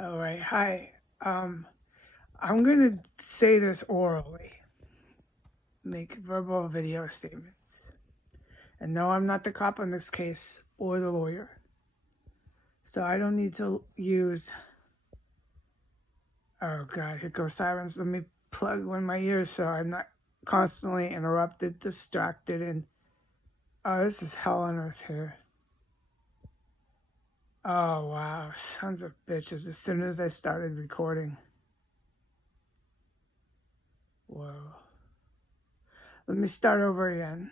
All right. Hi. I'm going to say this orally, make verbal video statements. And no, I'm not the cop on this case or the lawyer. So I don't need to use, oh God, here goes sirens. Let me plug in my ears so I'm not constantly interrupted, distracted, and oh, this is hell on earth here. Oh wow, sons of bitches, as soon as I started recording. Whoa. Let me start over again.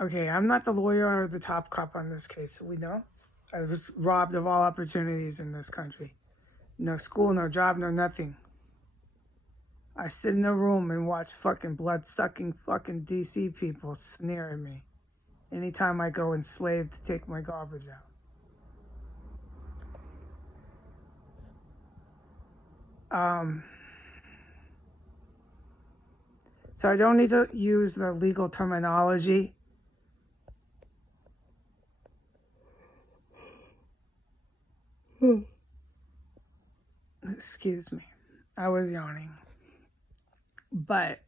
Okay, I'm not the lawyer or the top cop on this case. We know. I was robbed of all opportunities in this country. No school, no job, no nothing. I sit in a room and watch fucking blood-sucking fucking DC people sneer at me anytime I go enslaved to take my garbage out. So I don't need to use the legal terminology. Excuse me. I was yawning. But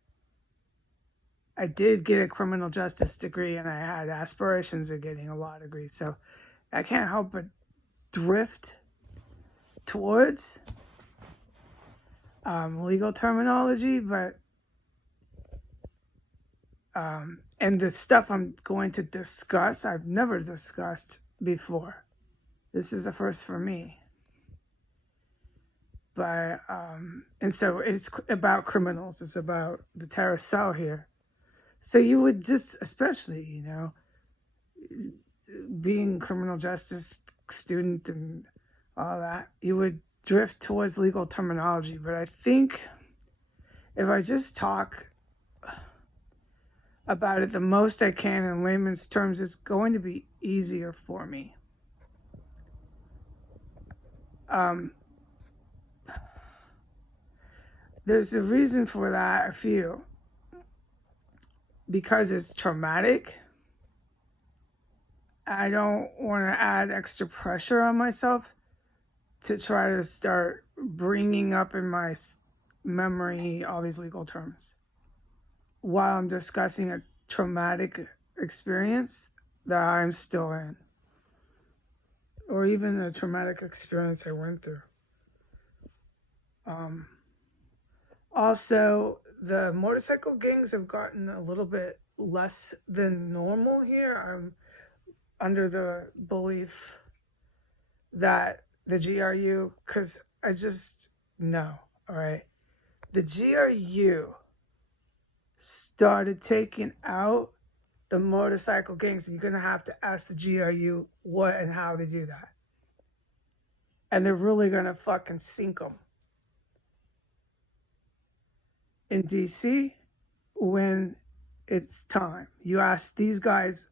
I did get a criminal justice degree and I had aspirations of getting a law degree. So I can't help but drift towards legal terminology, but and the stuff I'm going to discuss, I've never discussed before. This is a first for me. But, and so it's about criminals. It's about the terrorist cell here. So you would just, especially, being criminal justice student and all that, you would drift towards legal terminology. But I think if I just talk about it the most I can in layman's terms, it's going to be easier for me. There's a reason for that, I feel. Because it's traumatic, I don't want to add extra pressure on myself to try to start bringing up in my memory all these legal terms while I'm discussing a traumatic experience that I'm still in, or even a traumatic experience I went through. Also, the motorcycle gangs have gotten a little bit less than normal here. I'm under the belief that the GRU, because I just know, all right, the GRU started taking out the motorcycle gangs, and you're going to have to ask the GRU what and how they do that. And they're really going to fucking sink them. In DC, when it's time, you ask these guys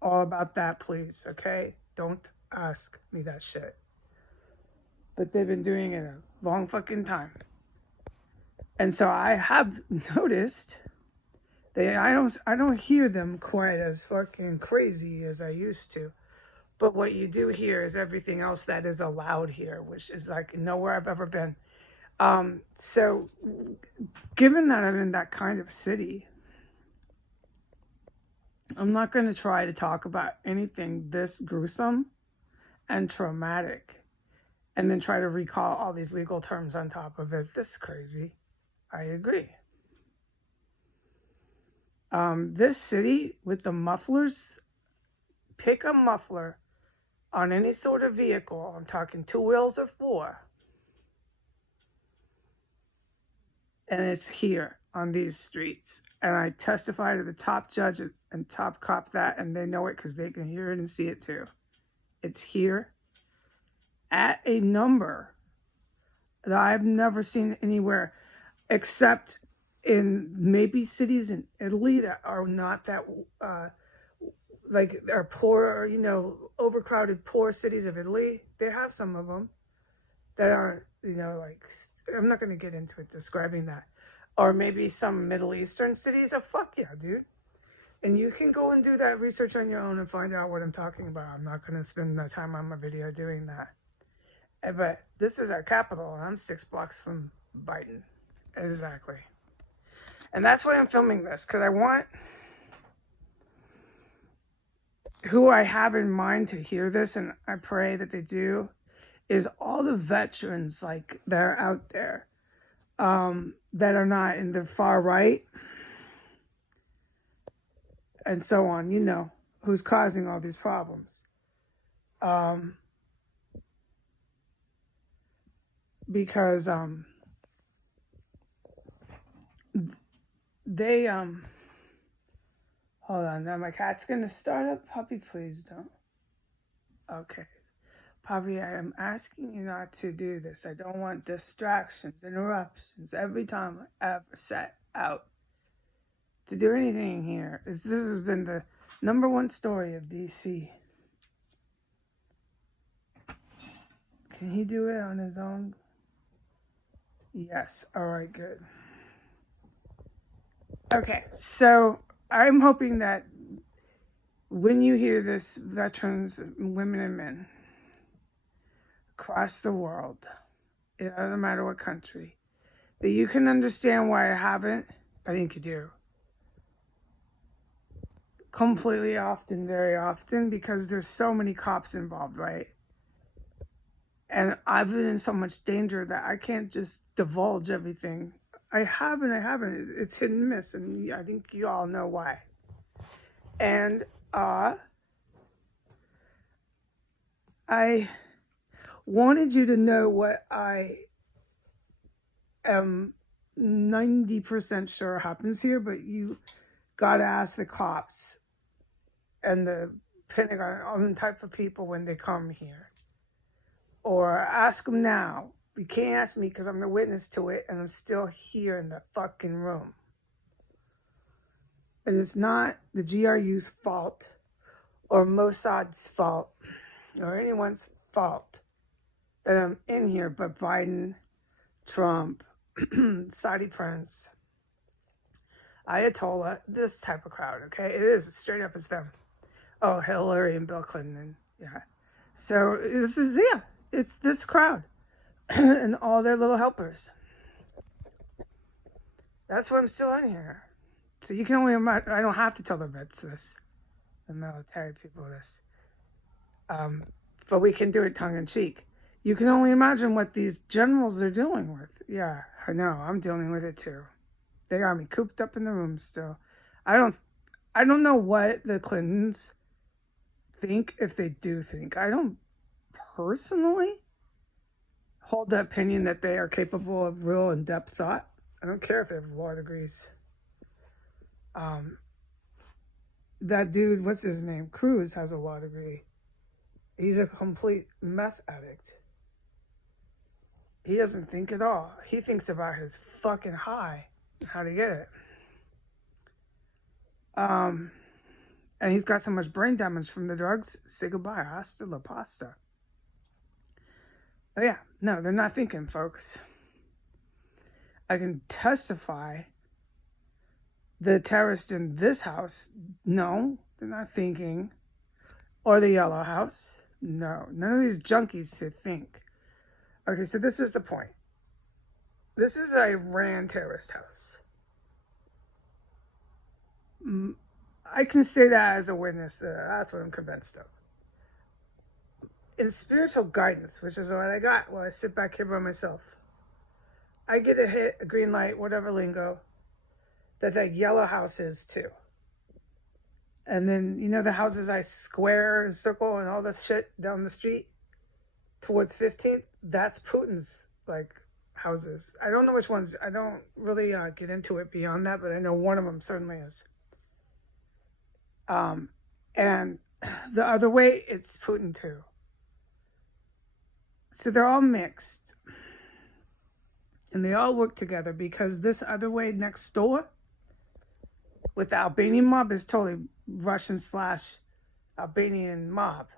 all about that, please, okay? Don't ask me that shit. But they've been doing it a long fucking time. And so I have noticed I don't hear them quite as fucking crazy as I used to. But what you do hear is everything else that is allowed here, which is like nowhere I've ever been. So given that I'm in that kind of city, I'm not going to try to talk about anything this gruesome and traumatic and then try to recall all these legal terms on top of it. This is crazy. I agree. This city with the mufflers, pick a muffler on any sort of vehicle. I'm talking 2 wheels or 4. And it's here on these streets. And I testify to the top judge and top cop that, and they know it because they can hear it and see it too. It's here at a number that I've never seen anywhere except in maybe cities in Italy that are not that, like are poor, overcrowded, poor cities of Italy. They have some of them that aren't, like, I'm not going to get into it describing that. or maybe some Middle Eastern cities. Oh, fuck yeah, dude. And you can go and do that research on your own and find out what I'm talking about. I'm not going to spend the time on my video doing that. But this is our capital, and I'm 6 blocks from Biden. Exactly. And that's why I'm filming this, because I want who I have in mind to hear this, and I pray that they do, is all the veterans like that are out there that are not in the far right and so on, you know, who's causing all these problems. Because they hold on, now my cat's gonna start up. Puppy, please don't. Okay. Puppy, I am asking you not to do this. I don't want distractions, interruptions every time I ever set out to do anything here. This has been the #1 story of DC. Can he do it on his own? Yes. All right, good. Okay, so I'm hoping that when you hear this, veterans, women and men across the world, it doesn't matter what country, that you can understand why I haven't. I think you do. Completely often, very often, because there's so many cops involved, right? And I've been in so much danger that I can't just divulge everything. I haven't. It's hit and miss, and I think you all know why. And I wanted you to know what I am 90% sure happens here, but you gotta ask the cops and the Pentagon on the type of people when they come here. Or ask them now. You can't ask me because I'm the witness to it and I'm still here in the fucking room. And it's not the GRU's fault or Mossad's fault or anyone's fault that I'm in here, but Biden, Trump, Saudi Prince, Ayatollah, this type of crowd, okay? It is straight up as them. Oh, Hillary and Bill Clinton, and yeah. So this is, yeah, it's this crowd and all their little helpers. That's why I'm still in here. So you can only imagine, I don't have to tell the vets this, the military people this, but we can do it tongue in cheek. You can only imagine what these generals are dealing with. Yeah, I know, I'm dealing with it too. They got me cooped up in the room still. I don't know what the Clintons think, if they do think. I don't personally hold the opinion that they are capable of real in-depth thought. I don't care if they have law degrees. That dude, what's his name? Cruz has a law degree. He's a complete meth addict. He doesn't think at all. He thinks about his fucking high and how to get it. And he's got so much brain damage from the drugs. Say goodbye. Hasta la pasta. But yeah, no, they're not thinking, folks. I can testify the terrorists in this house, no, they're not thinking. Or the Yellow House, no. None of these junkies to think. Okay, so this is the point. This is a Iran terrorist house. I can say that as a witness. That's what I'm convinced of. In spiritual guidance, which is what I got while I sit back here by myself, I get a hit, a green light, whatever lingo, that Yellow House is too. And then, you know, the houses I square and circle and all this shit down the street towards 15th, that's Putin's, like, houses. I don't know which ones. I don't really get into it beyond that, but I know one of them certainly is. And the other way, it's Putin too. So they're all mixed. And they all work together because this other way next door with the Albanian mob is totally Russian / Albanian mob.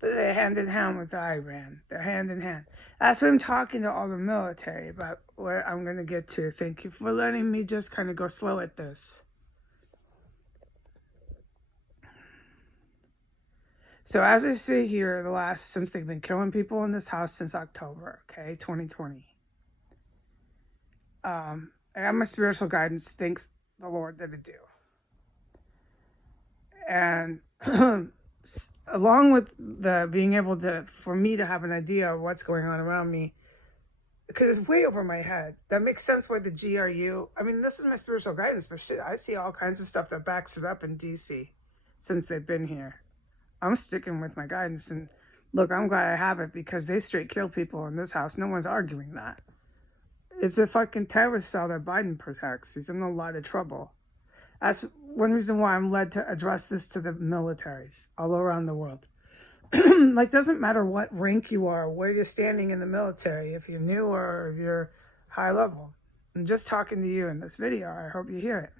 But they're hand in hand with Iran. They're hand in hand. That's what I'm talking to all the military about, what I'm going to get to. Thank you for letting me just kind of go slow at this. So as I sit here, since they've been killing people in this house since October, okay, 2020. I got my spiritual guidance, thanks the Lord that I do. And along with the being able to, for me to have an idea of what's going on around me, because it's way over my head. That makes sense why the GRU, I mean, this is my spiritual guidance, but shit, I see all kinds of stuff that backs it up in DC since they've been here. I'm sticking with my guidance, and look, I'm glad I have it, because they straight kill people in this house. No one's arguing that. It's a fucking terrorist cell that Biden protects. He's in a lot of trouble. That's one reason why I'm led to address this to the militaries all around the world. Like, doesn't matter what rank you are, where you're standing in the military, if you're new or if you're high level. I'm just talking to you in this video. I hope you hear it.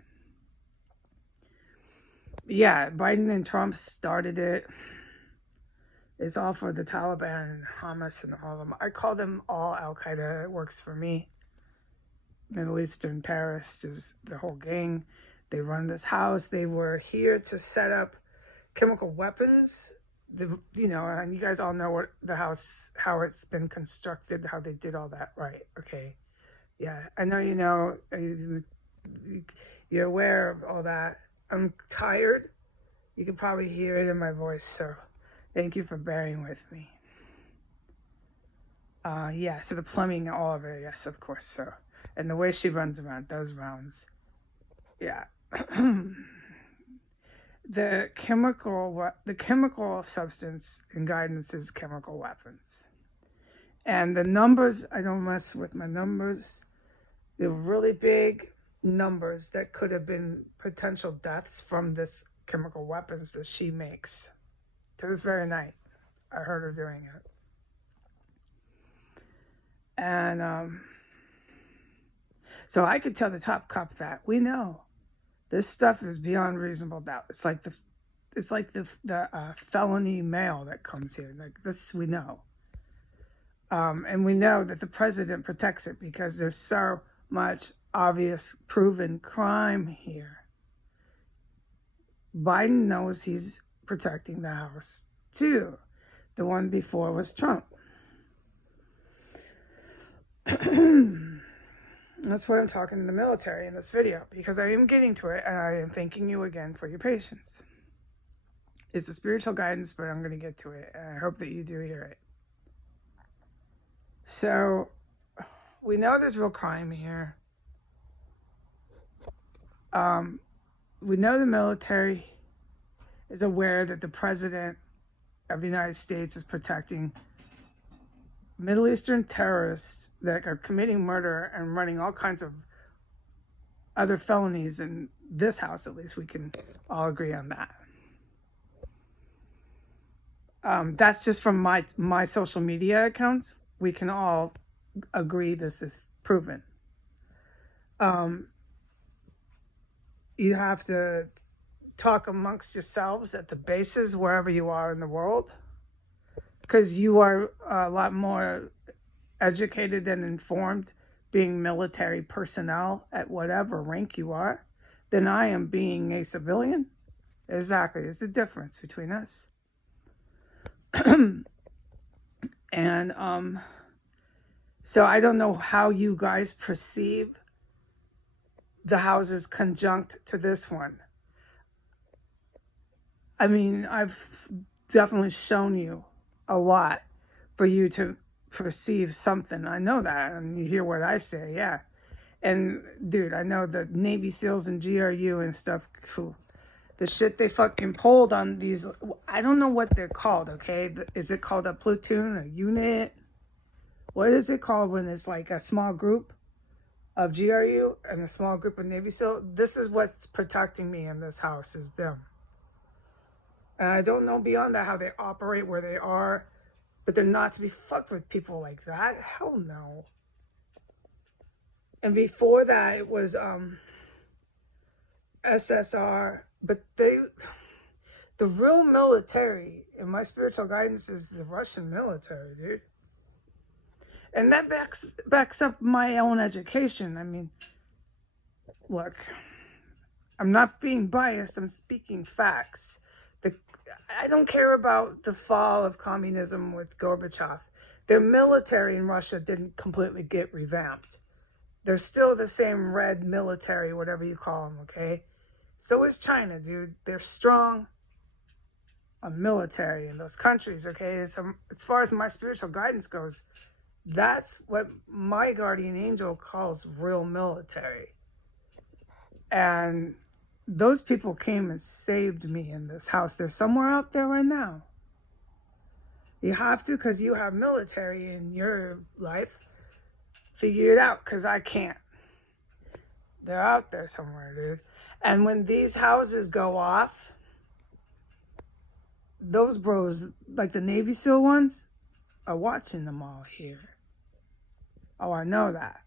Yeah, Biden and Trump started it. It's all for the Taliban and Hamas and all of them. I call them all Al-Qaeda. It works for me. Middle Eastern terrorists is the whole gang. They run this house. They were here to set up chemical weapons. And you guys all know what the house, how it's been constructed, how they did all that, right? Okay. Yeah, I know you know. You're aware of all that. I'm tired. You can probably hear it in my voice, so thank you for bearing with me. Yeah, so the plumbing, all of it, yes, of course, so. And the way she runs around, does rounds. Yeah. The chemical substance in guidance is chemical weapons. And the numbers, I don't mess with my numbers. They're really big numbers that could have been potential deaths from this chemical weapons that she makes. To this very night, I heard her doing it. And so I could tell the top cop that we know this stuff is beyond reasonable doubt. It's like the felony mail that comes here. Like this, we know. And we know that the president protects it because there's so much obvious proven crime here. Biden knows he's protecting the House too. The one before was Trump. That's why I'm talking to the military in this video, because I am getting to it, and I am thanking you again for your patience. It's a spiritual guidance, but I'm going to get to it, and I hope that you do hear it. So, we know there's real crime here. We know the military is aware that the president of the United States is protecting Middle Eastern terrorists that are committing murder and running all kinds of other felonies in this house. At least we can all agree on that. That's just from my social media accounts. We can all agree this is proven. You have to talk amongst yourselves at the bases wherever you are in the world, because you are a lot more educated and informed being military personnel at whatever rank you are than I am being a civilian. Exactly. It's the difference between us. And so I don't know how you guys perceive the houses conjunct to this one. I mean, I've definitely shown you a lot for you to perceive something. I know that, and you hear what I say, yeah. And dude, I know the Navy SEALs and GRU and stuff, the shit they fucking pulled on these, I don't know what they're called, okay? Is it called a platoon, a unit? What is it called when it's like a small group of GRU and a small group of Navy SEAL? This is what's protecting me in this house, is them. And I don't know beyond that how they operate, where they are, but they're not to be fucked with people like that. Hell no. And before that, it was SSR, but The real military, in my spiritual guidance, is the Russian military, dude. And that backs up my own education. I mean, look, I'm not being biased. I'm speaking facts. I don't care about the fall of communism with Gorbachev. Their military in Russia didn't completely get revamped. They're still the same red military, whatever you call them, okay? So is China, dude. They're strong on military in those countries, okay? As far as my spiritual guidance goes, that's what my guardian angel calls real military. And those people came and saved me in this house. They're somewhere out there right now. You have to, because you have military in your life. Figure it out, because I can't. They're out there somewhere, dude. And when these houses go off, those bros, like the Navy SEAL ones, are watching them all here. Oh, I know that.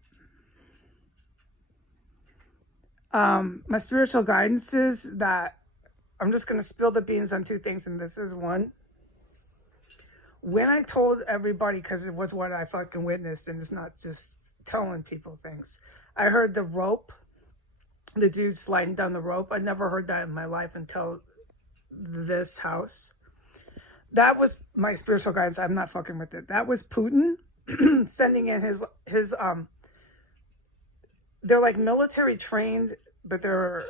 My spiritual guidance is that I'm just going to spill the beans on two things, and this is one. When I told everybody, because it was what I fucking witnessed, and it's not just telling people things, I heard the rope, the dude sliding down the rope. I never heard that in my life until this house. That was my spiritual guidance. I'm not fucking with it. That was Putin sending in his they're like military trained, but they're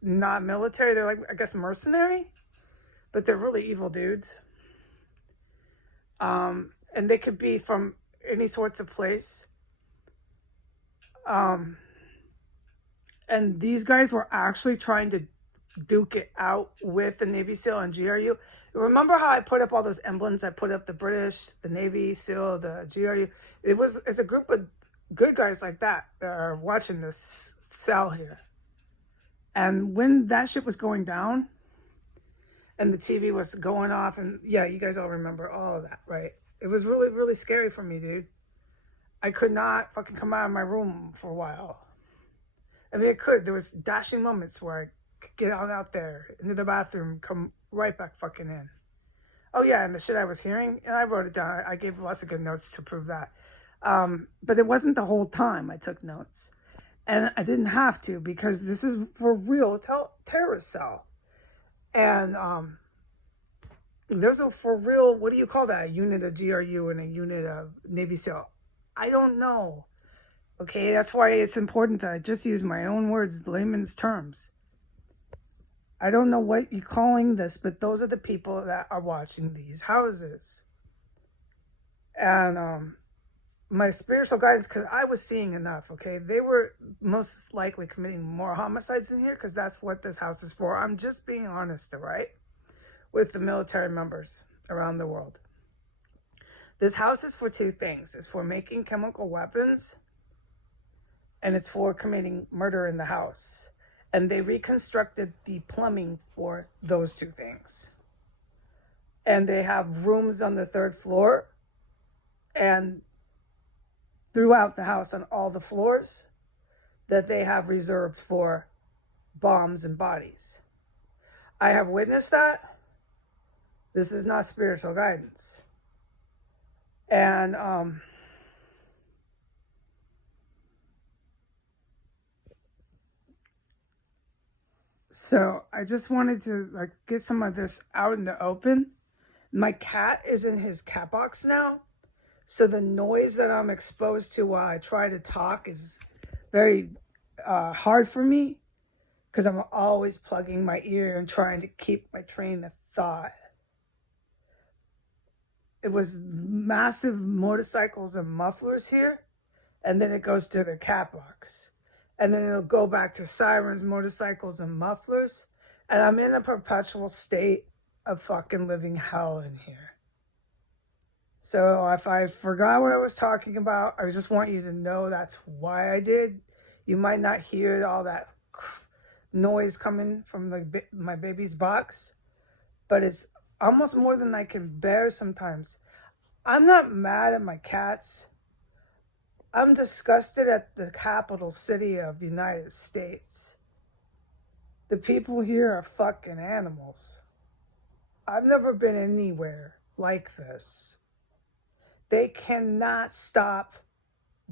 not military. They're like, I guess, mercenary, but they're really evil dudes. And they could be from any sorts of place. And these guys were actually trying to duke it out with the Navy SEAL and GRU. Remember how I put up all those emblems? I put up the British, the Navy SEAL, the GRU. It's a group of good guys like that are watching this cell here. And when that shit was going down and the TV was going off, and yeah, you guys all remember all of that, right? It was really, really scary for me, dude. I could not fucking come out of my room for a while. I mean, I could. There was dashing moments where I could get out there into the bathroom, come right back fucking in. Oh yeah, and the shit I was hearing, and I wrote it down. I gave lots of good notes to prove that. But it wasn't the whole time I took notes. And I didn't have to, because this is for real terrorist cell. And there's a for real, what do you call that? A unit of GRU and a unit of Navy SEAL. I don't know. Okay, that's why it's important that I just use my own words, layman's terms. I don't know what you're calling this, but those are the people that are watching these houses. And my spiritual guidance, because I was seeing enough, okay? They were most likely committing more homicides in here, because that's what this house is for. I'm just being honest, all right? With the military members around the world. This house is for two things. It's for making chemical weapons, and it's for committing murder in the house. And they reconstructed the plumbing for those two things. And they have rooms on the third floor and throughout the house on all the floors that they have reserved for bombs and bodies. I have witnessed that. This is not spiritual guidance. And so I just wanted to get some of this out in the open. My cat is in his cat box now, so the noise that I'm exposed to while I try to talk is very hard for me, because I'm always plugging my ear and trying to keep my train of thought. It was massive motorcycles and mufflers here, and then it goes to the cat box. And then it'll go back to sirens, motorcycles, and mufflers. And I'm in a perpetual state of fucking living hell in here. So if I forgot what I was talking about, I just want you to know that's why I did. You might not hear all that noise coming from my baby's box, but it's almost more than I can bear sometimes. I'm not mad at my cats. I'm disgusted at the capital city of the United States. The people here are fucking animals. I've never been anywhere like this. They cannot stop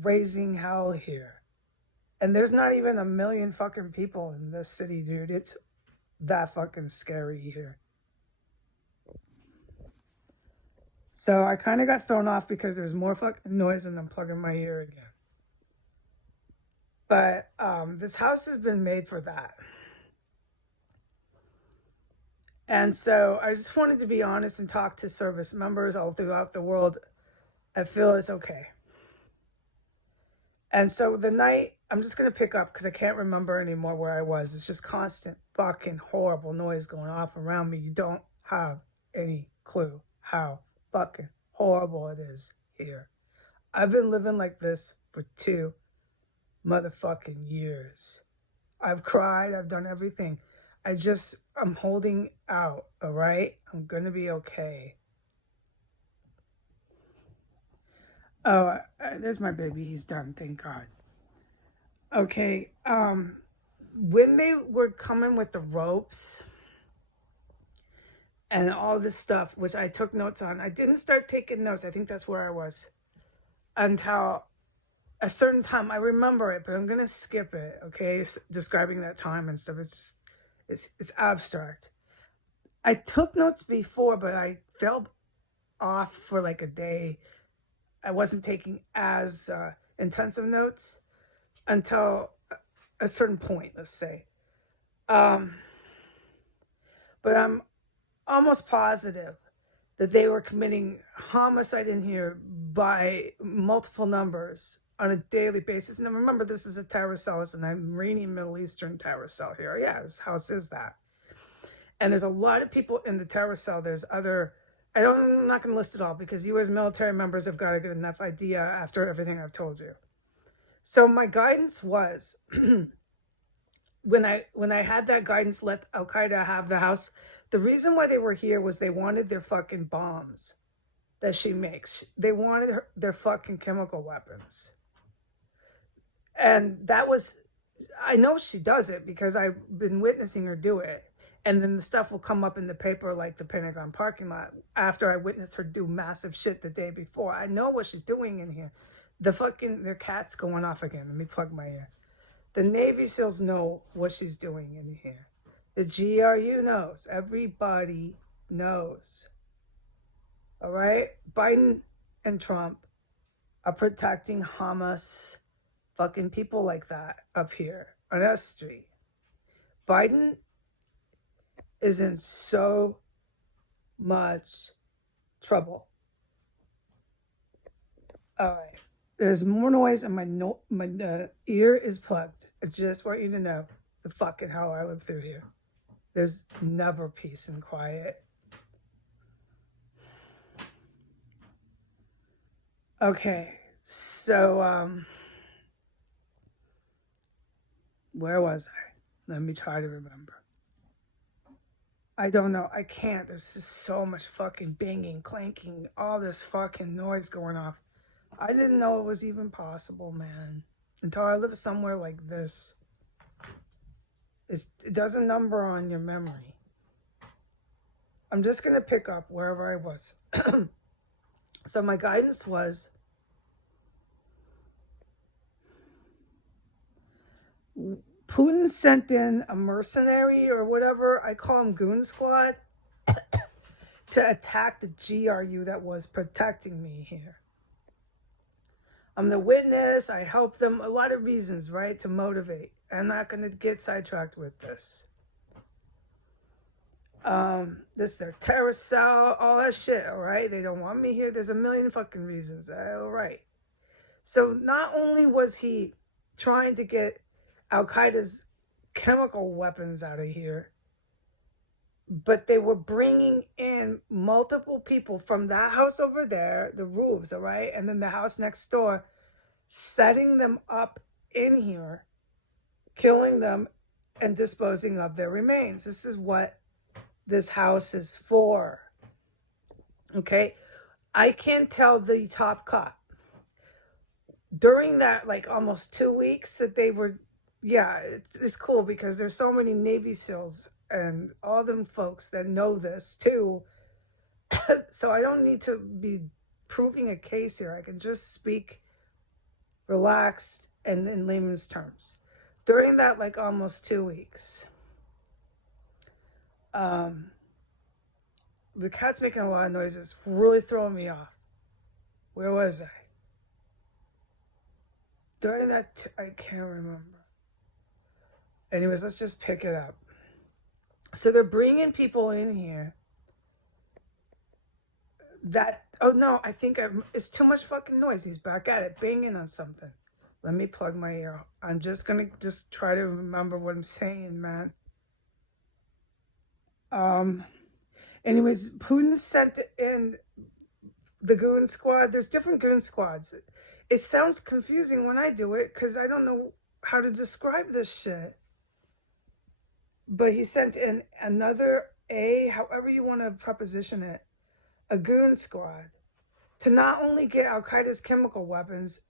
raising hell here. And there's not even a million fucking people in this city, dude. It's that fucking scary here. So I kind of got thrown off because there's more fucking noise and I'm plugging my ear again. But this house has been made for that. And so I just wanted to be honest and talk to service members all throughout the world. I feel it's okay. And so the night, I'm just going to pick up because I can't remember anymore where I was. It's just constant fucking horrible noise going off around me. You don't have any clue how fucking horrible it is here. I've been living like this for 2 motherfucking years. I've cried. I've done everything. I'm holding out, all right? I'm going to be okay. Oh, there's my baby. He's done, thank God. Okay, when they were coming with the ropes and all this stuff, which I took notes on, I didn't start taking notes. I think that's where I was until a certain time. I remember it, but I'm going to skip it, okay? It's describing that time and stuff. It's abstract. I took notes before, but I fell off for like a day. I wasn't taking as intensive notes until a certain point, let's say. But I'm almost positive that they were committing homicide in here by multiple numbers on a daily basis. And remember, this is a tower cell. It's an Iranian Middle Eastern tower cell here. Yeah, this house is that. And there's a lot of people in the tower cell. There's other... I'm not going to list it all because you as military members have got a good enough idea after everything I've told you. So my guidance was, when I had that guidance, let Al-Qaeda have the house, the reason why they were here was they wanted their fucking bombs that she makes. They wanted their fucking chemical weapons. And that was, I know she does it because I've been witnessing her do it. And then the stuff will come up in the paper like the Pentagon parking lot after I witnessed her do massive shit the day before. I know what she's doing in here. Their cat's going off again. Let me plug my ear. The Navy SEALs know what she's doing in here. The GRU knows. Everybody knows. All right? Biden and Trump are protecting Hamas, fucking people like that up here on S Street. Biden is in so much trouble. All right. There's more noise and my ear is plugged. I just want you to know the fucking hell I live through here. There's never peace and quiet. Okay. So, where was I? Let me try to remember. I don't know. I can't. There's just so much fucking banging, clanking, all this fucking noise going off. I didn't know it was even possible, man. Until I live somewhere like this. It doesn't number on your memory. I'm just going to pick up wherever I was. So my guidance was, Putin sent in a mercenary or whatever, I call them goon squad, to attack the GRU that was protecting me here. I'm the witness. I help them. A lot of reasons, right, to motivate. I'm not going to get sidetracked with this. This their terrorist cell, all that shit, all right? They don't want me here. There's a million fucking reasons, all right? So not only was he trying to get Al-Qaeda's chemical weapons out of here, but they were bringing in multiple people from that house over there, the roofs, all right, and then the house next door, setting them up in here, killing them, and disposing of their remains. This is what this house is for, okay? I can tell the top cop during that, like, almost 2 weeks that they were, yeah, it's cool because there's so many Navy SEALs and all them folks that know this too. So I don't need to be proving a case here. I can just speak relaxed and in layman's terms. During that, like, almost 2 weeks, the cat's making a lot of noises, really throwing me off. Where was I? During that, I can't remember. Anyways, let's just pick it up. So they're bringing people in here that, oh no, I think it's too much fucking noise. He's back at it, banging on something. Let me plug my ear. I'm just gonna try to remember what I'm saying, man. Anyways, Putin sent in the goon squad. There's different goon squads. It sounds confusing when I do it because I don't know how to describe this shit. But he sent in another however you want to preposition it, a goon squad to not only get Al-Qaeda's chemical weapons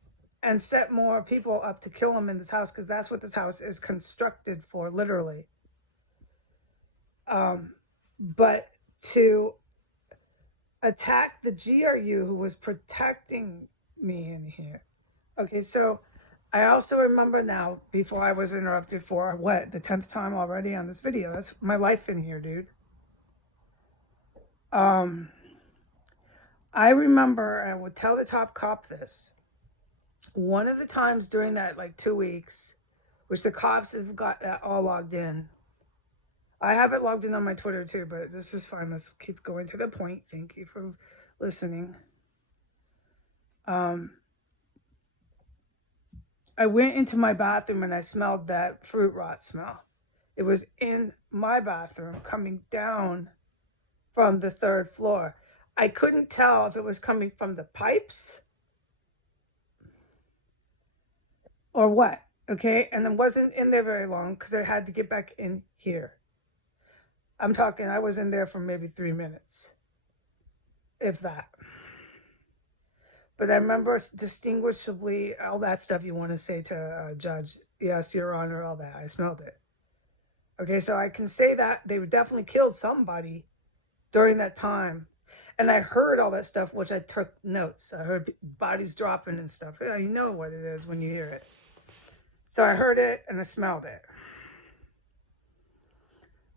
and set more people up to kill them in this house, because that's what this house is constructed for, literally. But to attack the GRU who was protecting me in here. Okay, so I also remember now, before I was interrupted for, what, the 10th time already on this video. That's my life in here, dude. I remember, I would tell the top cop this. One of the times during that, like, 2 weeks, which the cops have got that all logged in. I have it logged in on my Twitter too, but this is fine. Let's keep going to the point. Thank you for listening. I went into my bathroom and I smelled that fruit rot smell. It was in my bathroom coming down from the 3rd floor. I couldn't tell if it was coming from the pipes or what, okay? And it wasn't in there very long because I had to get back in here. I'm talking, I was in there for maybe 3 minutes, if that. But I remember distinguishably all that stuff you want to say to a judge. Yes, Your Honor, all that. I smelled it. Okay, so I can say that they definitely killed somebody during that time. And I heard all that stuff, which I took notes. I heard bodies dropping and stuff. Yeah, you know what it is when you hear it. So I heard it and I smelled it.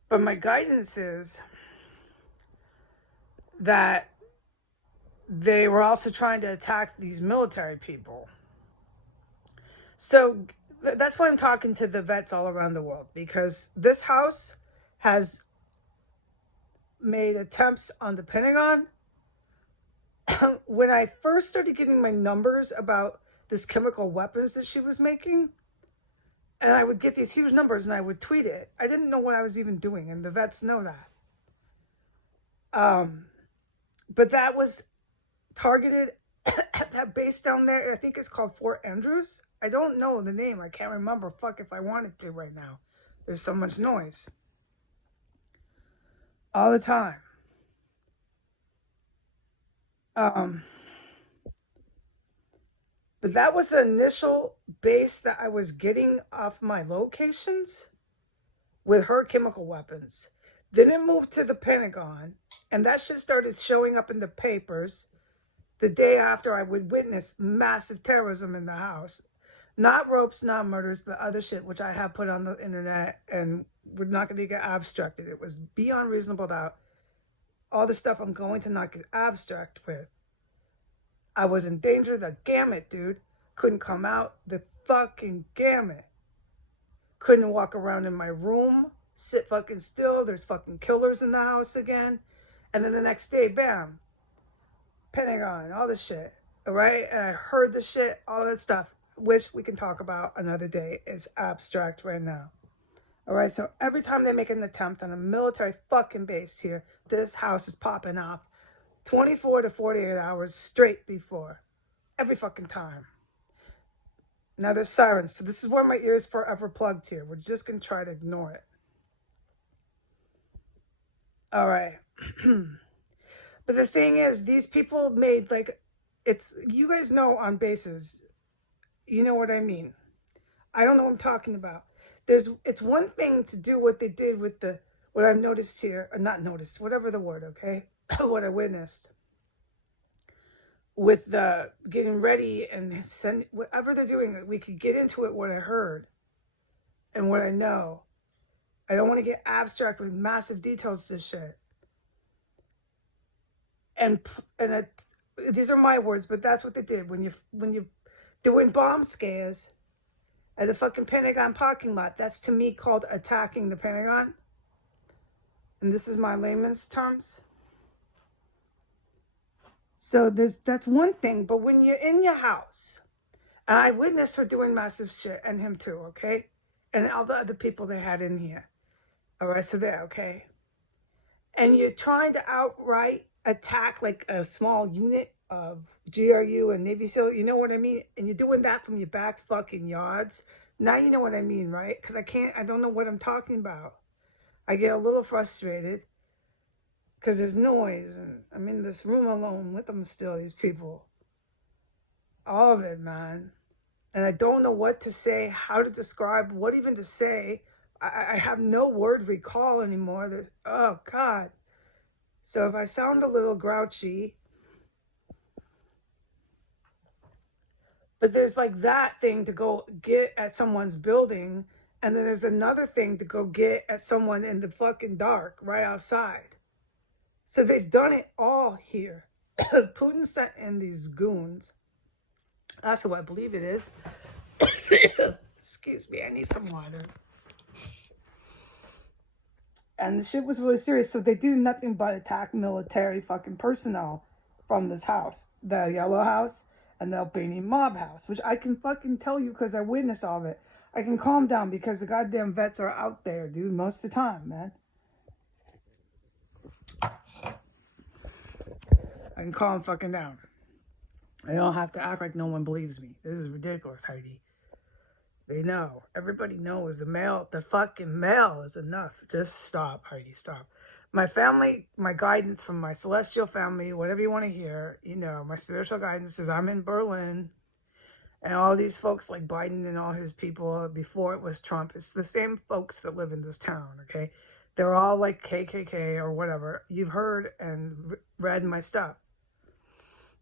But my guidance is that they were also trying to attack these military people. So that's why I'm talking to the vets all around the world, because this house has made attempts on the Pentagon. When I first started getting my numbers about this chemical weapons that she was making, and I would get these huge numbers and I would tweet it, I didn't know what I was even doing, and the vets know that. But that was targeted at that base down there. I think it's called Fort Andrews. I don't know the name. I can't remember. Fuck if I wanted to right now. There's so much noise. All the time. But that was the initial base that I was getting off my locations with her chemical weapons. Then it moved to the Pentagon, and that shit started showing up in the papers the day after I would witness massive terrorism in the house. Not ropes, not murders, but other shit, which I have put on the internet, and we're not going to get abstracted. It was beyond reasonable doubt. All the stuff I'm going to not get abstract with. I was in danger, the gamut, dude. Couldn't come out, the fucking gamut. Couldn't walk around in my room, sit fucking still. There's fucking killers in the house again. And then the next day, bam. Pentagon, all this shit, all right? And I heard the shit, all that stuff, which we can talk about another day. Is abstract right now. All right, so every time they make an attempt on a military fucking base here, this house is popping off 24 to 48 hours straight before. Every fucking time. Now there's sirens, so this is where my ears forever plugged here. We're just going to try to ignore it. All right. But the thing is, these people made, like, it's, you guys know on bases, you know what I mean. I don't know what I'm talking about. It's one thing to do what they did with what I've noticed here, or not noticed, whatever the word, okay? What I witnessed with the getting ready and send whatever they're doing, we could get into it, what I heard and what I know. I don't want to get abstract with massive details to shit. And these are my words, but that's what they did. When you doing bomb scares at the fucking Pentagon parking lot, that's to me called attacking the Pentagon. And this is my layman's terms. So that's one thing. But when you're in your house, and I witnessed her doing massive shit, and him too, okay? And all the other people they had in here. All right, so there, okay? And you're trying to outright attack like a small unit of GRU and Navy SEAL, you know what I mean? And you're doing that from your back fucking yards. Now you know what I mean, right? Because I don't know what I'm talking about. I get a little frustrated because there's noise and I'm in this room alone with them still, these people. All of it, man. And I don't know what to say, how to describe, what even to say. I have no word recall anymore. Oh, God. So if I sound a little grouchy, but there's like that thing to go get at someone's building, and then there's another thing to go get at someone in the fucking dark right outside. So they've done it all here. Putin sent in these goons. That's who I believe it is. Excuse me, I need some water. And the shit was really serious. So they do nothing but attack military fucking personnel from this house. The Yellow House and the Albanian mob house. Which I can fucking tell you because I witnessed all of it. I can calm down because the goddamn vets are out there, dude, most of the time, man. I can calm fucking down. I don't have to act like no one believes me. This is ridiculous, Heidi. They know. Everybody knows the fucking mail is enough. Just stop, Heidi, stop. My family, my guidance from my celestial family, whatever you want to hear, you know, my spiritual guidance is I'm in Berlin. And all these folks like Biden and all his people before it was Trump, it's the same folks that live in this town, okay? They're all like KKK or whatever. You've heard and read my stuff.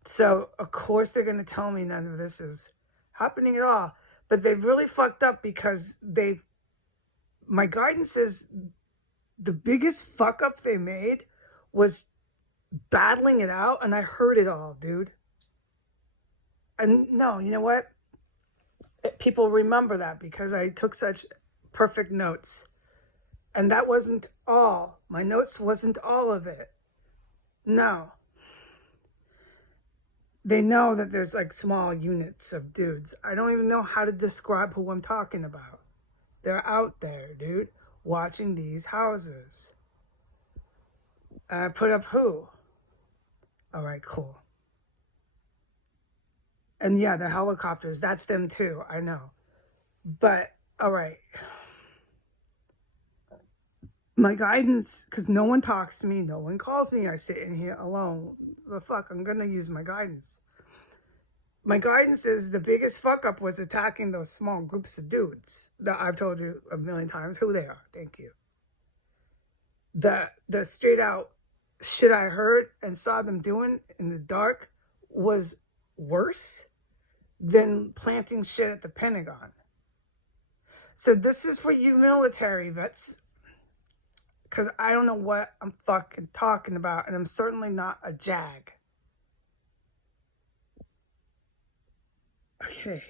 So, of course, they're going to tell me none of this is happening at all. But they've really fucked up because my guidance is the biggest fuck up they made was battling it out, and I heard it all, dude. And no, you know what? People remember that because I took such perfect notes. And that wasn't all. My notes wasn't all of it. No. They know that there's like small units of dudes. I don't even know how to describe who I'm talking about. They're out there, dude, watching these houses. I put up who? All right, cool. And yeah, the helicopters, that's them too, I know. But, all right. My guidance, because no one talks to me, no one calls me, I sit in here alone. But fuck, I'm going to use my guidance. My guidance is the biggest fuck up was attacking those small groups of dudes that I've told you a million times who they are. Thank you. The straight out shit I heard and saw them doing in the dark was worse than planting shit at the Pentagon. So this is for you military vets. Because I don't know what I'm fucking talking about. And I'm certainly not a jag. Okay.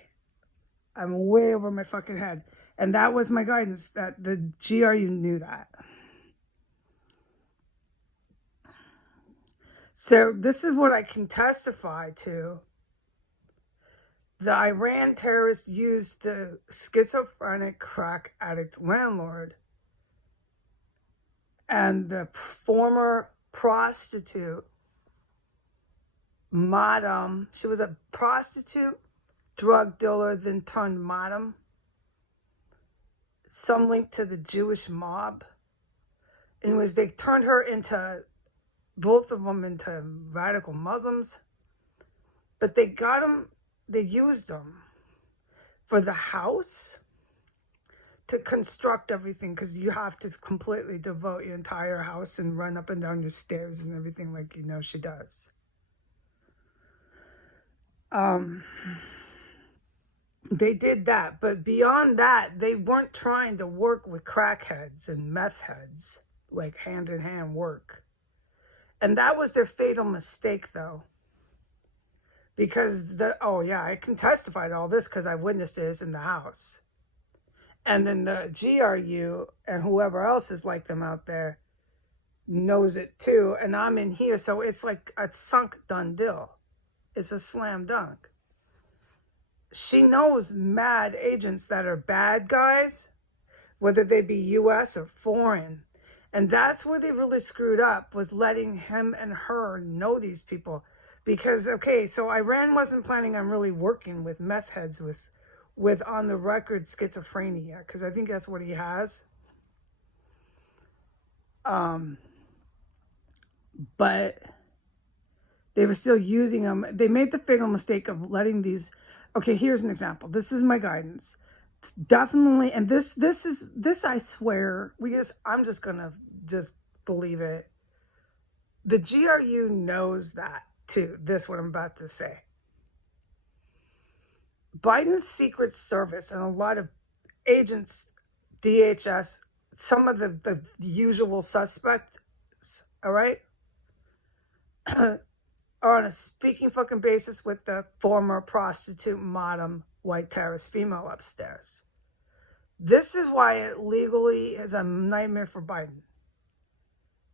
I'm way over my fucking head. And that was my guidance. That the GRU knew that. So this is what I can testify to. The Iran terrorists used the schizophrenic crack addict landlord and the former prostitute, madam. She was a prostitute, drug dealer, then turned madam. Some link to the Jewish mob. Anyways, they turned her into, both of them into radical Muslims. But they used them for the house, to construct everything, because you have to completely devote your entire house and run up and down your stairs and everything like you know she does. They did that, but beyond that, they weren't trying to work with crackheads and meth heads, like hand-in-hand work. And that was their fatal mistake, though. Because, oh yeah, I can testify to all this because I witnessed this in the house. And then the GRU and whoever else is like them out there knows it too. And I'm in here, so it's like a sunk done deal. It's a slam dunk. She knows mad agents that are bad guys, whether they be US or foreign. And that's where they really screwed up, was letting him and her know these people. Because, okay, so Iran wasn't planning on really working with meth heads with on the record schizophrenia, because I think that's what he has. But they were still using them. They made the fatal mistake of letting these. Okay, here's an example. This is my guidance. It's definitely, and this I swear, I'm just gonna believe it. The GRU knows that too. This what I'm about to say. Biden's Secret Service and a lot of agents, DHS, some of the usual suspects, all right, are on a speaking fucking basis with the former prostitute madam white terrorist female upstairs. This is why it legally is a nightmare for Biden.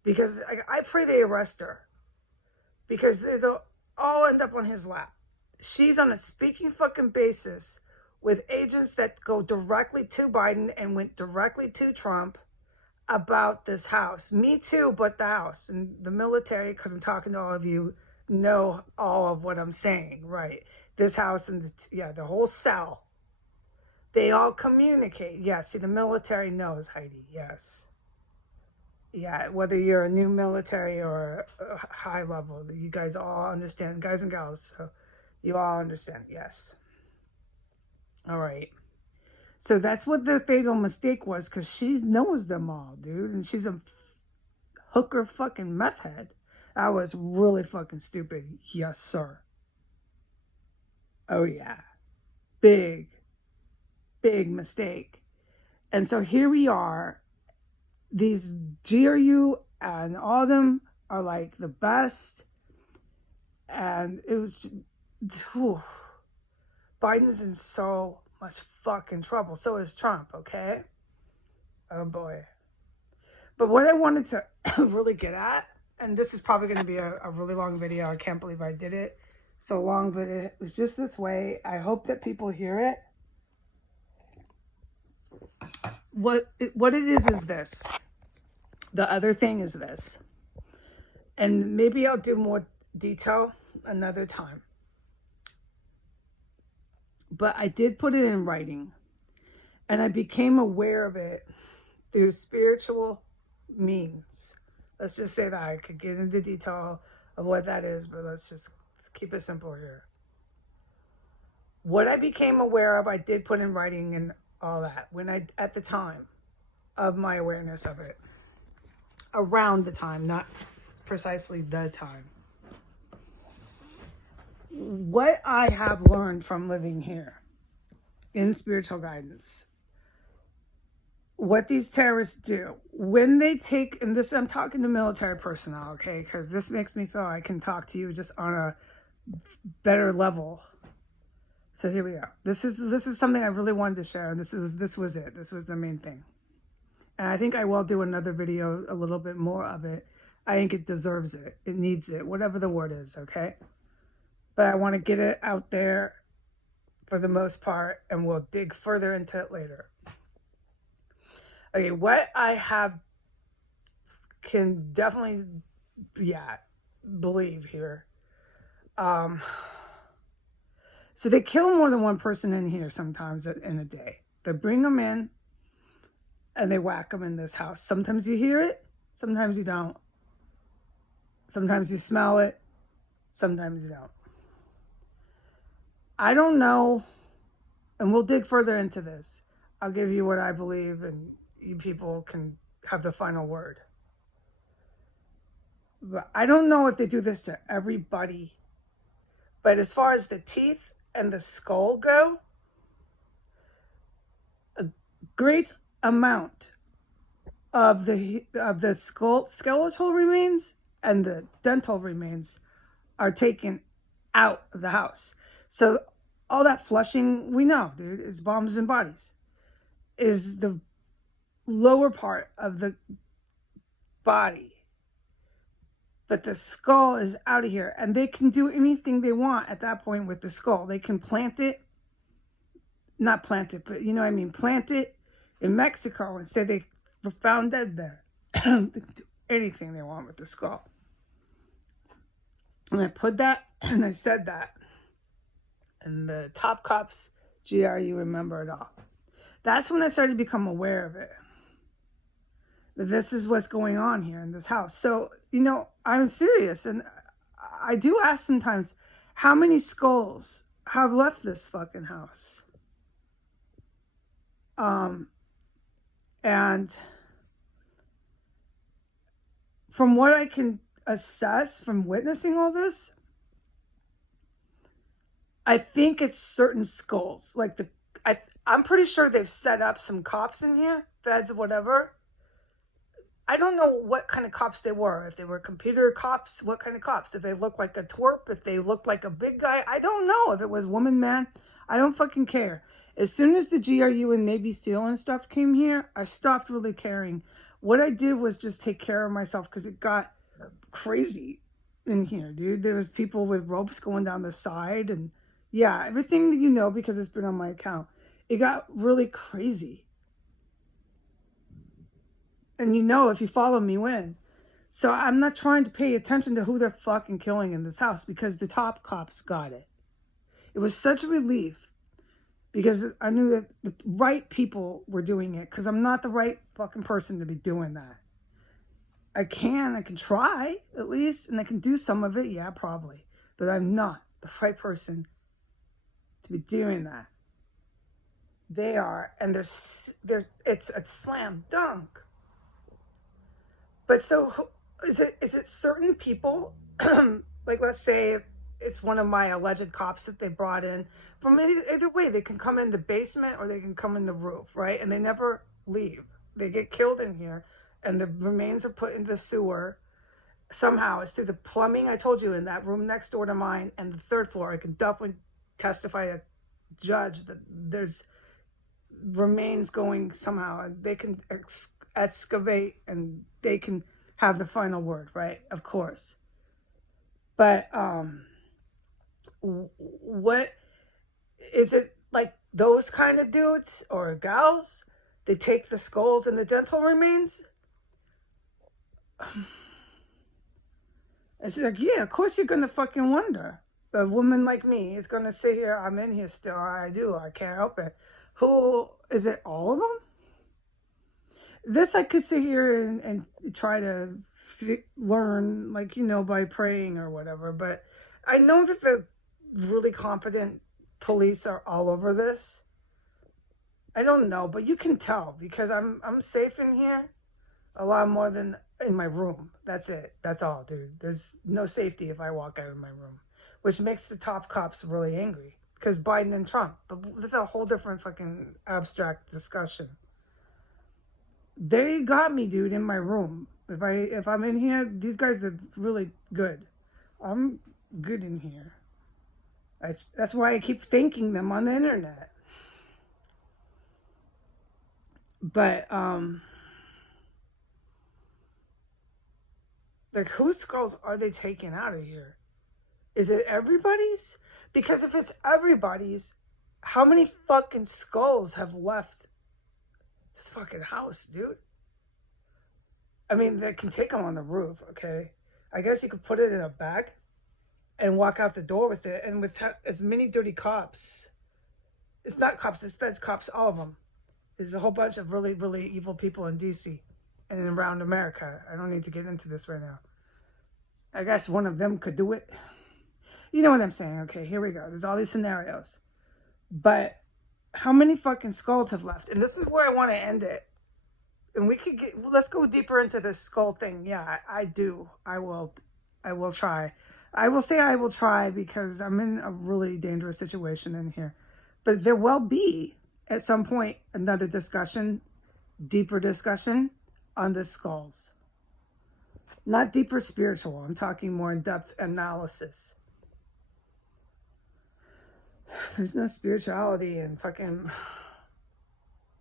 Because I pray they arrest her. Because they'll all end up on his lap. She's on a speaking fucking basis with agents that go directly to Biden and went directly to Trump about this house. Me too, but the house. And the military, because I'm talking to all of you, know all of what I'm saying, right? This house and the whole cell. They all communicate. Yeah, see, the military knows, Heidi, yes. Yeah, whether you're a new military or a high level, you guys all understand, guys and gals, so you all understand, yes. All right. So that's what the fatal mistake was, because she knows them all, dude, and she's a hooker fucking meth head. That was really fucking stupid. Yes, sir. Oh, yeah. Big mistake. And so here we are. These GRU and all of them are like the best. And it was... Whew, Biden's in so much fucking trouble. So is Trump, okay? Oh, boy. But what I wanted to really get at, and this is probably going to be a really long video. I can't believe I did it so long, but it was just this way. I hope that people hear it. What it is this. The other thing is this. And maybe I'll do more detail another time. But I did put it in writing. And I became aware of it through spiritual means. Let's just say that. I could get into detail of what that is, but let's keep it simple here. What I became aware of, I did put in writing and all that at the time of my awareness of it. Around the time, not precisely the time. What I have learned from living here in spiritual guidance, what these terrorists do when they take, and this I'm talking to military personnel, okay, because this makes me feel I can talk to you just on a better level. So here we go. This is something I really wanted to share, and this was it. This was the main thing. And I think I will do another video, a little bit more of it. I think it deserves it. It needs it, whatever the word is, okay? But I want to get it out there for the most part, and we'll dig further into it later. Okay, what I have can definitely, believe here. So they kill more than one person in here sometimes in a day. They bring them in and they whack them in this house. Sometimes you hear it, sometimes you don't. Sometimes you smell it, sometimes you don't. I don't know, and we'll dig further into this. I'll give you what I believe, and you people can have the final word. But I don't know if they do this to everybody. But as far as the teeth and the skull go, a great amount of the skeletal remains and the dental remains are taken out of the house. So all that flushing, we know, dude, is bombs and bodies. Is the lower part of the body. But the skull is out of here. And they can do anything they want at that point with the skull. They can plant it. Not plant it, but you know what I mean. Plant it in Mexico and say they were found dead there. They can do anything they want with the skull. And I put that, and I said that. And the top cops, GRU, remember it all. That's when I started to become aware of it. That this is what's going on here in this house. So, you know, I'm serious. And I do ask sometimes, how many skulls have left this fucking house? And from what I can assess from witnessing all this, I think it's certain skulls. Like I'm pretty sure they've set up some cops in here, feds, whatever. I don't know what kind of cops they were. If they were computer cops, what kind of cops? If they looked like a twerp, if they looked like a big guy, I don't know. If it was woman, man, I don't fucking care. As soon as the GRU and Navy SEAL and stuff came here, I stopped really caring. What I did was just take care of myself because it got crazy in here, dude. There was people with ropes going down the side and yeah, everything that you know because it's been on my account. It got really crazy. And you know, if you follow me, when. So I'm not trying to pay attention to who they're fucking killing in this house because the top cops got it. It was such a relief because I knew that the right people were doing it because I'm not the right fucking person to be doing that. I can try at least, and I can do some of it, yeah, probably. But I'm not the right person to be doing that. They are, and it's a slam dunk. But so is it certain people, like let's say it's one of my alleged cops that they brought in, from either way, they can come in the basement or they can come in the roof, right? And they never leave. They get killed in here and the remains are put in the sewer. Somehow it's through the plumbing, I told you, in that room next door to mine and the third floor. I can definitely testify a judge that there's remains going somehow. They can excavate and they can have the final word, right? Of course. But what is it, like those kind of dudes or gals? They take the skulls and the dental remains? It's like, yeah, of course you're gonna fucking wonder. A woman like me is gonna sit here, I'm in here still, I can't help it. Who is it? All of them? This I could sit here and try to learn, like, you know, by praying or whatever. But I know that the really competent police are all over this. I don't know, but you can tell because I'm safe in here a lot more than in my room. That's it. That's all, dude. There's no safety if I walk out of my room, which makes the top cops really angry because Biden and Trump. But this is a whole different fucking abstract discussion. They got me, dude, in my room. If I'm in here, these guys are really good. I'm good in here. That's why I keep thanking them on the internet. But like, whose skulls are they taking out of here? Is it everybody's? Because if it's everybody's, how many fucking skulls have left this fucking house, dude? I mean, they can take them on the roof, okay? I guess you could put it in a bag and walk out the door with it. And with as many dirty cops, it's not cops, it's feds, cops, all of them. There's a whole bunch of really, really evil people in DC and around America. I don't need to get into this right now. I guess one of them could do it. You know what I'm saying? Okay, here we go. There's all these scenarios. But How many fucking skulls have left? And this is where I want to end it. And we could let's go deeper into this skull thing. Yeah, I do. I will try. I will say I will try because I'm in a really dangerous situation in here. But there will be, at some point, another discussion, deeper discussion on the skulls. Not deeper spiritual. I'm talking more in-depth analysis. There's no spirituality in fucking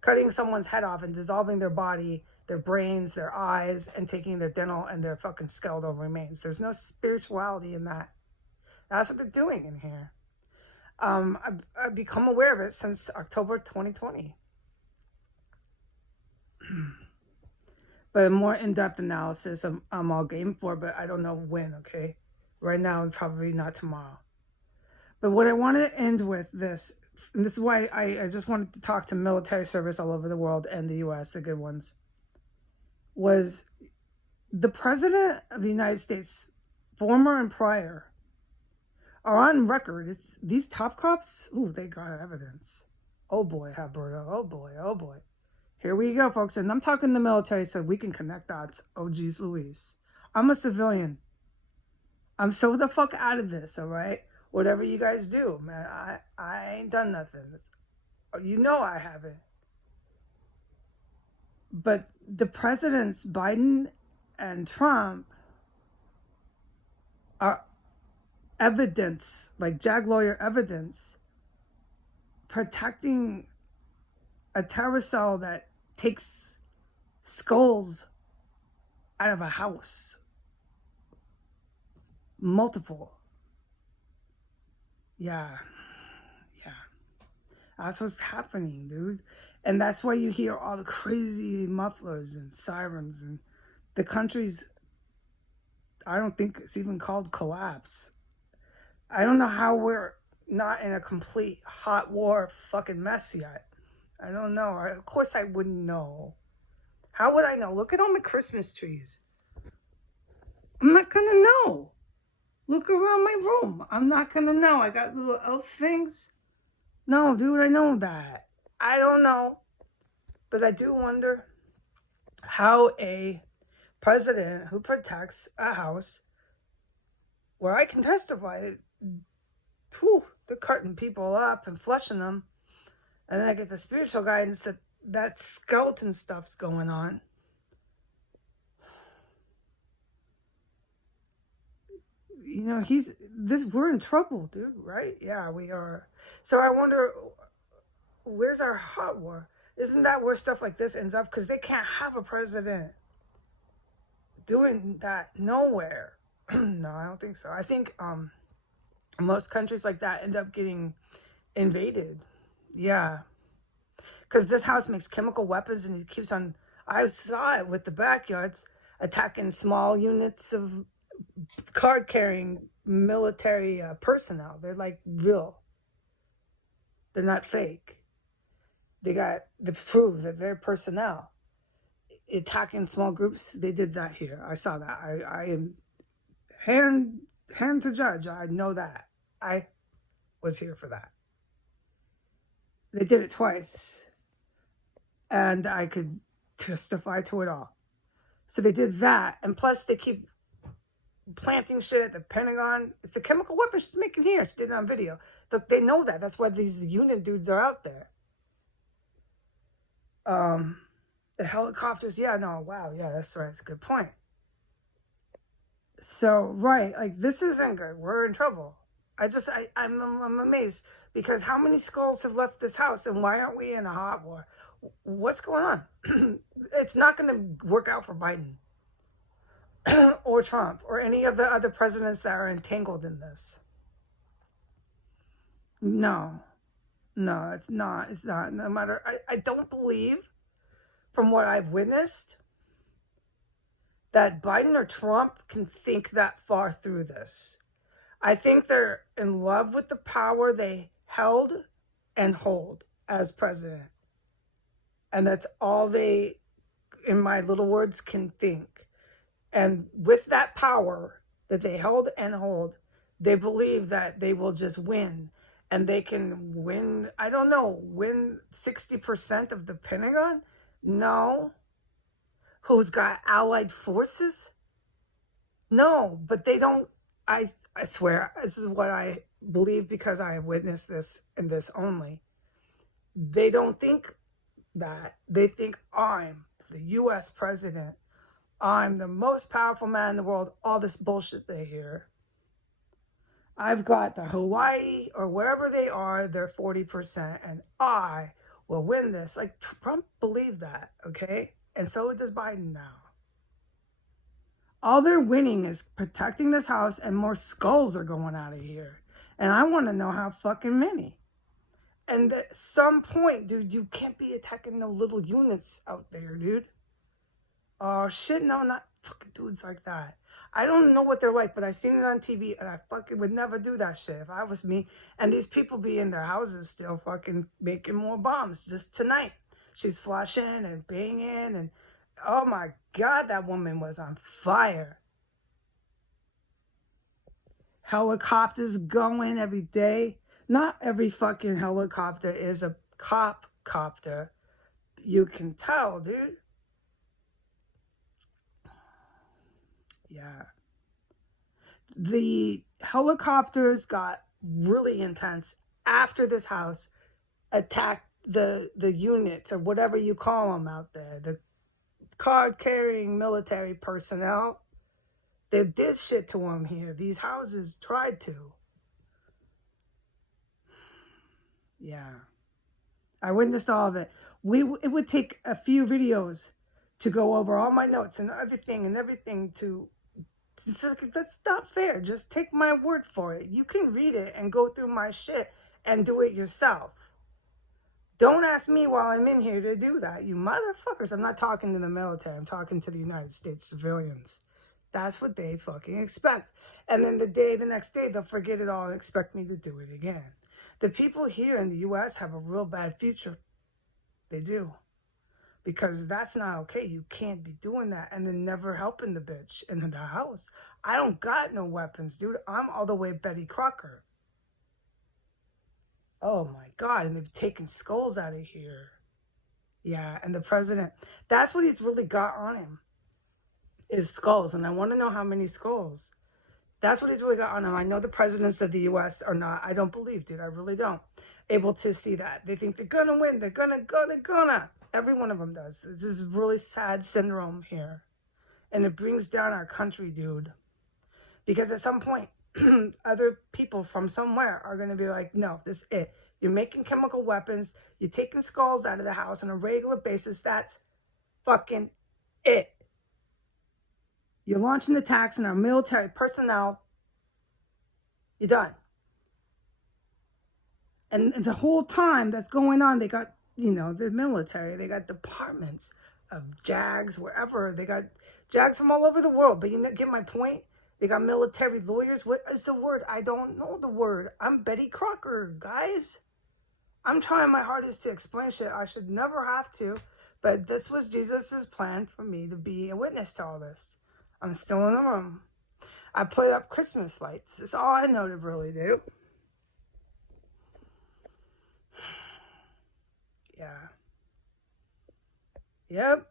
cutting someone's head off and dissolving their body, their brains, their eyes, and taking their dental and their fucking skeletal remains. There's no spirituality in that. That's what they're doing in here. I've become aware of it since October 2020. But a more in-depth analysis, I'm all game for, but I don't know when, okay? Right now, and probably not tomorrow. But what I want to end with this, and this is why I just wanted to talk to military service all over the world and the U.S., the good ones, was the President of the United States, former and prior, are on record. It's these top cops, ooh, they got evidence. Oh boy, Alberto, oh boy, oh boy. Here we go, folks. And I'm talking the military so we can connect dots. Oh, geez, Louise. I'm a civilian. I'm so the fuck out of this, all right? Whatever you guys do, man, I ain't done nothing. You know I haven't. But the presidents, Biden and Trump, are evidence, like JAG lawyer evidence, protecting a terror cell that takes skulls out of a house. Multiple. Yeah. That's what's happening, dude. And that's why you hear all the crazy mufflers and sirens. And the country's, I don't think it's even called collapse. I don't know how we're not in a complete hot war fucking mess yet. I don't know. Of course I wouldn't know. How would I know? Look at all my Christmas trees. I'm not gonna know. Look around my room. I'm not gonna know. I got little elf things. No, dude, I know that. I don't know. But I do wonder how a president who protects a house where I can testify, they're cutting people up and flushing them. And then I get the spiritual guidance that skeleton stuff's going on. You know, we're in trouble, dude, right? Yeah, we are. So I wonder, where's our hot war? Isn't that where stuff like this ends up? Because they can't have a president doing that nowhere. No, I don't think so. I think most countries like that end up getting invaded. Yeah. Because this house makes chemical weapons and he keeps on... I saw it with the backyards attacking small units of card-carrying military personnel. They're like real. They're not fake. They got the proof that they're personnel. Attacking small groups, they did that here. I saw that. I am hand to judge. I know that. I was here for that. They did it twice. And I could testify to it all. So they did that. And plus they keep planting shit at the Pentagon. It's the chemical weapons she's making here. She did it on video. Look, they know that. That's why these unit dudes are out there. The helicopters. Yeah, no, wow. Yeah, that's right. It's a good point. So, right. Like, this isn't good. We're in trouble. I'm amazed. Because how many skulls have left this house? And why aren't we in a hot war? What's going on? It's not going to work out for Biden. Or Trump. Or any of the other presidents that are entangled in this. No, it's not. It's not. No matter, I don't believe, from what I've witnessed, that Biden or Trump can think that far through this. I think they're in love with the power they held and hold as president. And that's all they, in my little words, can think. And with that power that they held and hold, they believe that they will just win. and they can win, I don't know, win 60% of the Pentagon? No. Who's got allied forces? No, but they don't. I swear, this is what I believe because I have witnessed this and this only. They don't think that. They think I'm the US president. I'm the most powerful man in the world. All this bullshit they hear. I've got the Hawaii or wherever they are, they're 40%, and I will win this. Like, Trump believed that, okay? And so does Biden now. All they're winning is protecting this house, and more skulls are going out of here. And I want to know how fucking many. And at some point, dude, you can't be attacking no little units out there, dude. Oh, shit, no, not fucking dudes like that. I don't know what they're like, but I seen it on TV, and I fucking would never do that shit if I was me. And these people be in their houses still fucking making more bombs. Just tonight, she's flushing and banging, and oh my God, that woman was on fire. Helicopters going every day. Not every fucking helicopter is a cop-copter. You can tell, dude. Yeah. The helicopters got really intense after this house attacked the units or whatever you call them out there. The card-carrying military personnel. They did shit to them here. These houses tried to. Yeah. I witnessed all of it. It would take a few videos to go over all my notes and everything to that's not fair. Just take my word for it. You can read it and go through my shit and do it yourself. Don't ask me while I'm in here to do that, you motherfuckers. I'm not talking to the military. I'm talking to the United States civilians. That's what they fucking expect. And then the next day, they'll forget it all and expect me to do it again. The people here in the U.S. have a real bad future. They do. Because that's not okay. You can't be doing that and then never helping the bitch in the house. I don't got no weapons, dude. I'm all the way Betty Crocker. Oh my God. And they've taken skulls out of here. Yeah. And the president, that's what he's really got on him, is skulls. And I want to know how many skulls. That's what he's really got on him. I know the presidents of the U.S. are not, I don't believe, dude. I really don't. Able to see that. They think they're going to win. They're going to. Every one of them does. This is really sad syndrome here. And it brings down our country, dude. Because at some point, other people from somewhere are going to be like, no, this is it. You're making chemical weapons. You're taking skulls out of the house on a regular basis. That's fucking it. You're launching attacks on our military personnel. You're done. And the whole time that's going on, they got, the military. They got departments of JAGs, wherever. They got JAGs from all over the world. But you get my point? They got military lawyers. What is the word? I don't know the word. I'm Betty Crocker, guys. I'm trying my hardest to explain shit. I should never have to. But this was Jesus's plan for me to be a witness to all this. I'm still in the room. I put up Christmas lights. That's all I know to really do. Yeah. Yep.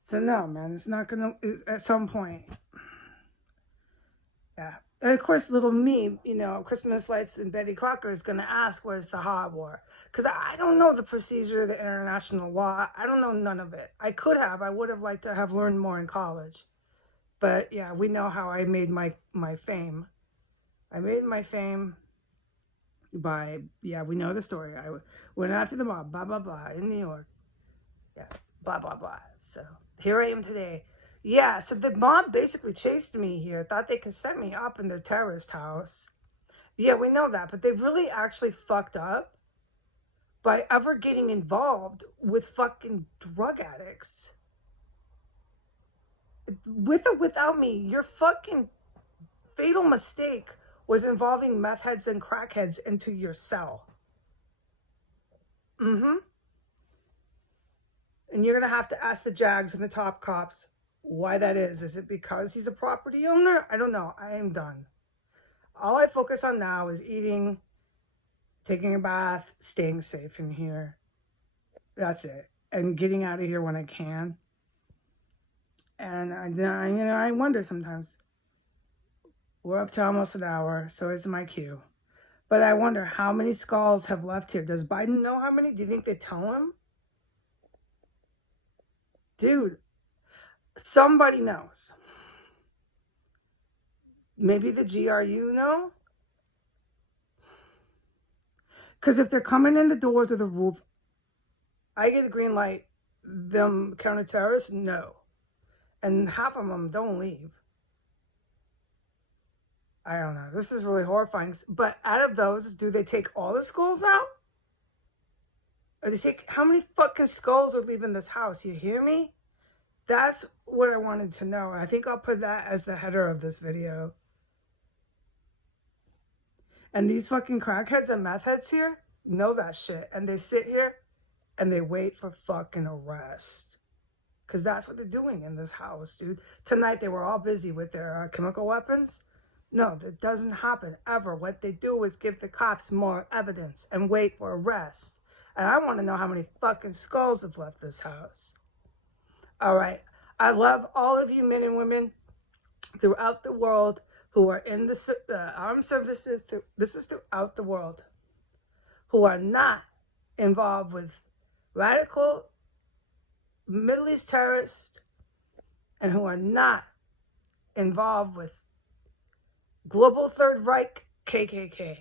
So no, man, it's not gonna, at some point. Yeah. And of course, little me, Christmas lights and Betty Crocker is gonna ask, where's the hot war? Because I don't know the procedure, the international law. I don't know none of it. I would have liked to have learned more in college. But yeah, we know how I made my fame. I made my fame by, we know the story. I went after the mob, blah, blah, blah, in New York. Yeah, blah, blah, blah. So here I am today. Yeah, so the mob basically chased me here, thought they could set me up in their terrorist house. Yeah, we know that, but they really actually fucked up by ever getting involved with fucking drug addicts. With or without me, your fucking fatal mistake was involving meth heads and crackheads into your cell. And you're going to have to ask the JAGs and the top cops why that is. Is it because he's a property owner? I don't know. I am done. All I focus on now is eating, taking a bath, staying safe in here. That's it. And getting out of here when I can. And I wonder sometimes. We're up to almost an hour, so it's my cue. But I wonder how many skulls have left here. Does Biden know how many? Do you think they tell him? Dude, somebody knows. Maybe the GRU know? Because if they're coming in the doors of the roof, I get a green light. Them counter-terrorists, no. And half of them don't leave. I don't know. This is really horrifying. But out of those, do they take all the skulls out? Or they take, how many fucking skulls are leaving this house? You hear me? That's what I wanted to know. I think I'll put that as the header of this video. And these fucking crackheads and meth heads here know that shit. And they sit here and they wait for fucking arrest. Because that's what they're doing in this house, dude. Tonight they were all busy with their chemical weapons. No, that doesn't happen ever. What they do is give the cops more evidence and wait for arrest. And I want to know how many fucking skulls have left this house. All right. I love all of you men and women throughout the world who are in the armed services. This is throughout the world. Who are not involved with radical Middle East terrorists and who are not involved with Global Third Reich KKK.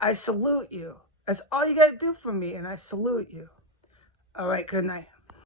I salute you. That's all you got to do for me, and I salute you. All right, good night.